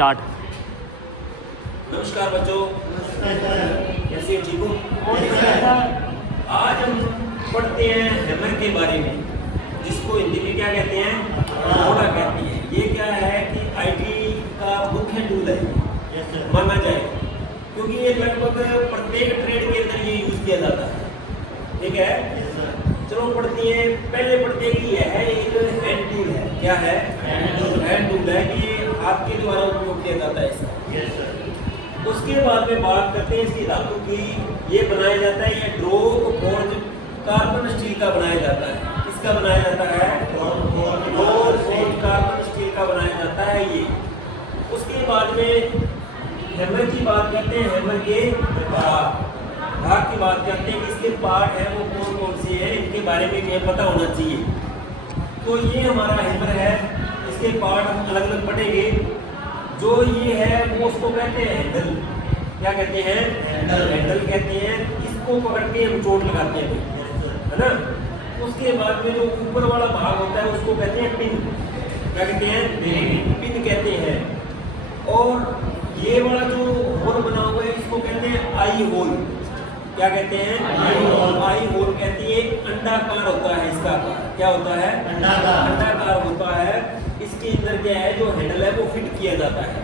Start. नमस्कार बच्चों, कैसे हैं? ठीक हो? आज हम पढ़ते हैं हैमर के बारे में, जिसको हिंदी में क्या कहते हैं? घोड़ा कहते हैं। ये क्या है कि आईटी का मुख्य टूल है माना जाए, क्योंकि ये लगभग प्रत्येक ट्रेड के अंदर ये यूज किया जाता है। ठीक है, चलो पढ़ते हैं। पहले पढ़ते हैं कि यह एक हैंड टूल है। क्या है? हैंड टूल है कि आपके द्वारा उपयोग किया जाता है इसका। उसके बाद में बात करते हैं इसकी धातु की। ये बनाया जाता है, ये ड्रो फोर्ज कार्बन स्टील का बनाया जाता है। किसका बनाया जाता है? ड्रो फोर्ज कार्बन स्टील का बनाया जाता है ये। उसके बाद में हैमर की बात करते हैं। हैमर के भाग की बात करते हैं कि इसके पार्ट है वो कौन कौन से हैं, इनके बारे में हमें पता होना चाहिए। तो ये हमारा हैमर है, इसके पार्ट हम अलग अलग पढ़ेंगे। जो ये है वो उसको कहते हैं हैंडल। क्या कहते हैं? हैंडल कहते हैं। इसको पकड़ के हम चोट लगाते हैं, है ना। उसके बाद में जो ऊपर वाला भाग होता है उसको कहते हैं पिन। क्या कहते हैं? पिन कहते हैं। और ये वाला जो होल बना हुआ है इसको कहते हैं आई होल। क्या कहते हैं? आई होल कहती है। अंडाकार होता है इसका आकार। क्या होता है? अंडाकार होता है। इसके अंदर क्या है, जो हैंडल है वो फिट किया जाता है।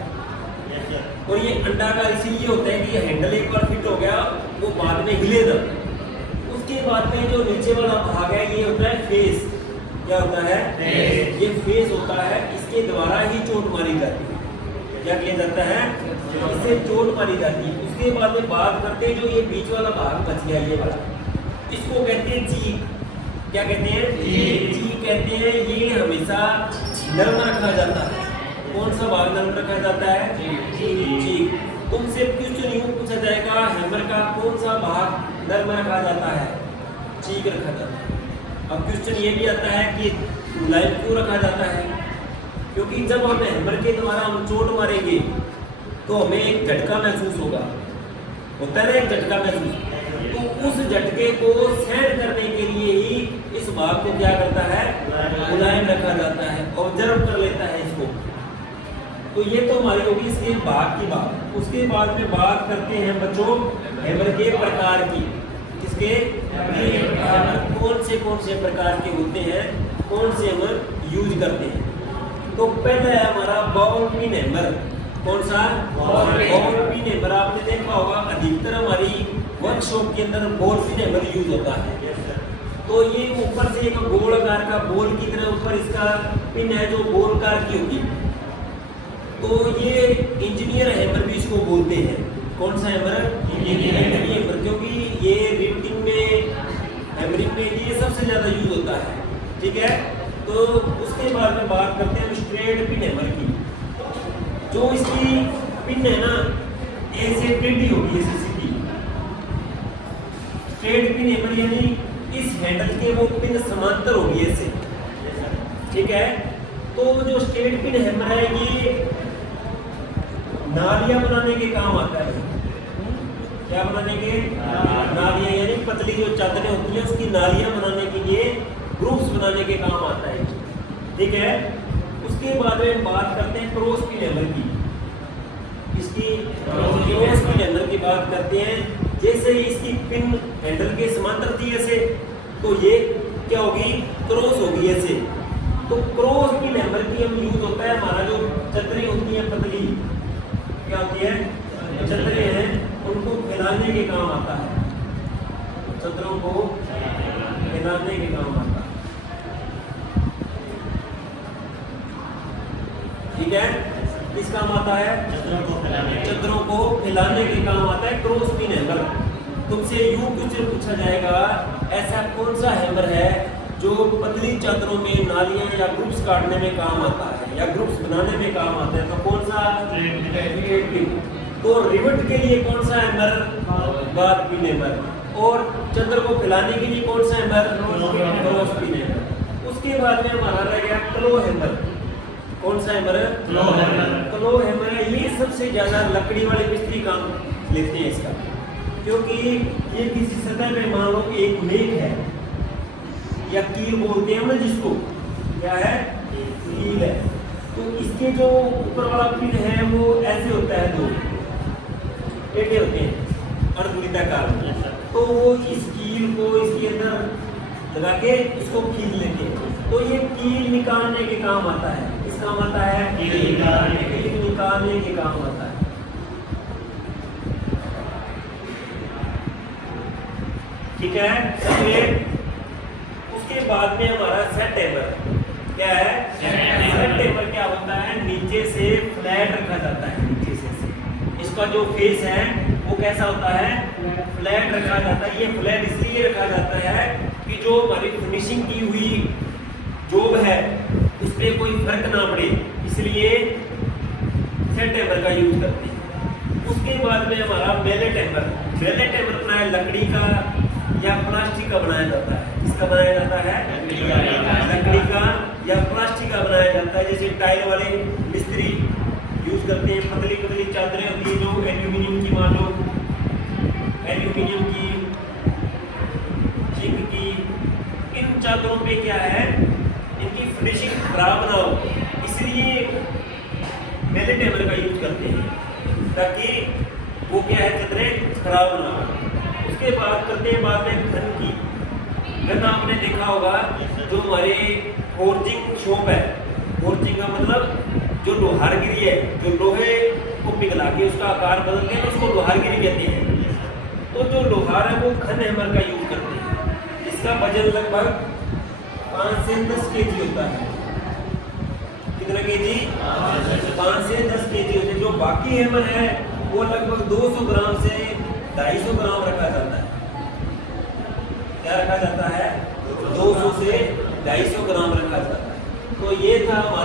और ये अंडाकार इसीलिए होता है कि हैंडल एक बार फिट हो गया वो बाद में हिलेगा। उसके बाद में जो नीचे वाला भाग है ये होता है फेस। क्या होता है? ये फेस होता है। इसके द्वारा ही चोट मारी जाती है। क्या किया जाता है? इससे चोट मारी जाती है। उसके बाद में बात करते हैं जो ये बीच वाला भाग बच गया, ये वाला, इसको कहते हैं चीक। क्या कहते हैं? चीक कहते हैं। ये हमेशा नर्म रखा जाता है। कौन सा भाग नर्म रखा जाता है? चीक। तुमसे क्वेश्चन यूं पूछा जाएगा, हैमर का कौन सा भाग नर्म रखा जाता है? चीक रखा जाता है। अब क्वेश्चन ये भी आता है कि मुलायम क्यों रखा जाता है? क्योंकि जब हम हैमर के द्वारा हम चोट मारेंगे तो हमें एक झटका महसूस होगा। होता है ना एक झटका महसूस। तो उस झटके को सहन करने के लिए ही इस भाग को क्या करता है? मुलायम रखा जाता है, ऑब्जर्व कर लेता है इसको। तो ये तो हमारी होगी इसके भाग की बात। उसके बाद में बात करते हैं बच्चों हैमर के प्रकार की। किसके? हैमर कौन से प्रकार के होते हैं, कौन से हैमर यूज करते हैं। तो पहला है हमारा बॉल पिन हैमर। कौन सा? Ball pin hammer. आपने देखा होगा अधिकतर हमारी वर्कशॉप के अंदर बॉल पिन हैमर यूज होता है। तो ये ऊपर से एक गोलाकार का बॉल की तरह ऊपर इसका पिन है जो गोलाकार की होगी। तो ये इंजीनियर हैमर भी इसको बोलते हैं। कौन सा हैमर? Engineer hammer. क्योंकि ये रिवेटिंग में, हैमरिंग में ये सबसे ज्यादा यूज होता है। ठीक है। तो उसके बाद में बात करते हैं स्ट्रेट पिन हैमर की। जो इसकी पिन है ना, ऐसे टेढ़ी होगी, ऐसे सीधी। स्ट्रेट पिन हैमर यानी इस हैंडल के वो पिन समांतर होगी ऐसे। ठीक है। तो जो स्ट्रेट पिन हैमर है ये नालियां बनाने के काम आता है। क्या बनाने के? नालियां, यानी पतली जो चादरें होती है उसकी नालियां बनाने के लिए, ग्रुप्स बनाने के काम आता है। ठीक है। उसके बाद में बात करते हैं क्रॉस पिन हैमर की। इसकी क्रॉस पिन हैमर की बात करते हैं। जैसे इसकी पिन हैंडल के समांतर थी ऐसे, तो ये क्या होगी? क्रॉस होगी ऐसे। तो क्रॉस पिन हैमर की हम यूज होता है हमारा जो चदरें होती हैं पतली, क्या होती है? चदरें हैं, उनको फैलाने के काम आता है। चदरों को फैलाने के काम आता है। ठीक है। किस काम आता है? चदरों को फैलाने के काम आता है क्रॉस पिन हैमर। तुमसे यूं क्वेश्चन पूछा जाएगा, ऐसा कौन सा हैमर है जो पतली चादरों में नालियां या ग्रुप्स काटने में काम आता है या ग्रुप्स बनाने में काम आता है? तो कौन सा? Straight pin. तो रिवेट के लिए कौन सा हैमर? बार पिन हैमर। और चद्र को फैलाने के लिए कौन सा हैमर? Cross pin hammer. उसके बाद में हमारा रह गया क्लो हैमर। कौन सा हैमर? क्लो हैमर है। ये सबसे ज्यादा लकड़ी वाले मिस्त्री काम लेते हैं इसका, क्योंकि ये किसी सतह पे मान लो एक मेख है या कील बोलते हैं हम जिसको, क्या है? कील है। तो इसके जो ऊपर वाला पिन है वो ऐसे होता है, दो टेढ़े होते हैं अर्धवृत्ताकार में। तो वो इस कील को इसके अंदर लगा के इसको खींच लेते हैं। तो ये कील निकालने के काम आता है। किस काम आता है? कील निकालने के काम आता है। ठीक है। चलिए उसके बाद में हमारा सेट टेबल क्या है? सेट टेबल क्या होता है? नीचे से फ्लैट रखा जाता है। नीचे से इसका जो फेस है वो कैसा होता है? फ्लैट रखा जाता है। ये फ्लैट इसलिए रखा जाता है कि जो हमारी फिनिशिंग की हुई जॉब है उस पर कोई फर्क ना पड़े, इसलिए सेट टेबल का यूज करते हैं। उसके बाद में हमारा बेले टेबल। बेले टेबल अपना लकड़ी का या प्लास्टिक का बनाया जाता है। किसका बनाया जाता है? लकड़ी का या प्लास्टिक का बनाया जाता है। जैसे टाइल वाले मिस्त्री यूज करते हैं, पतली पतली चादरें होती है जो एल्यूमिनियम की, मान लो एल्यूमिनियम की, जिंक की, इन चादरों पे क्या है, इनकी फिनिशिंग खराब ना हो, इसलिए बेले टेबल का यूज करते हैं ताकि वो क्या है, चादरें खराब ना हो। उसके बाद करते हैं बाद में घन की। घन आपने देखा होगा जो हमारे फोर्जिंग शॉप है, फोर्जिंग का मतलब जो लोहारगिरी है, जो लोहे को पिघला के उसका आकार बदलते हैं उसको लोहारगिरी कहते हैं। तो जो लोहार है वो घन हैमर का यूज करते हैं। इसका वजन लगभग 5 से 10 केजी होता है। कितना केजी? 5 से 10 केजी होते हैं। जो बाकी हैमर है वो लगभग 200 ग्राम से 250 ग्राम रखा जाता है। क्या रखा जाता है? 200 से 250 ग्राम रखा जाता है। तो ये था हमारा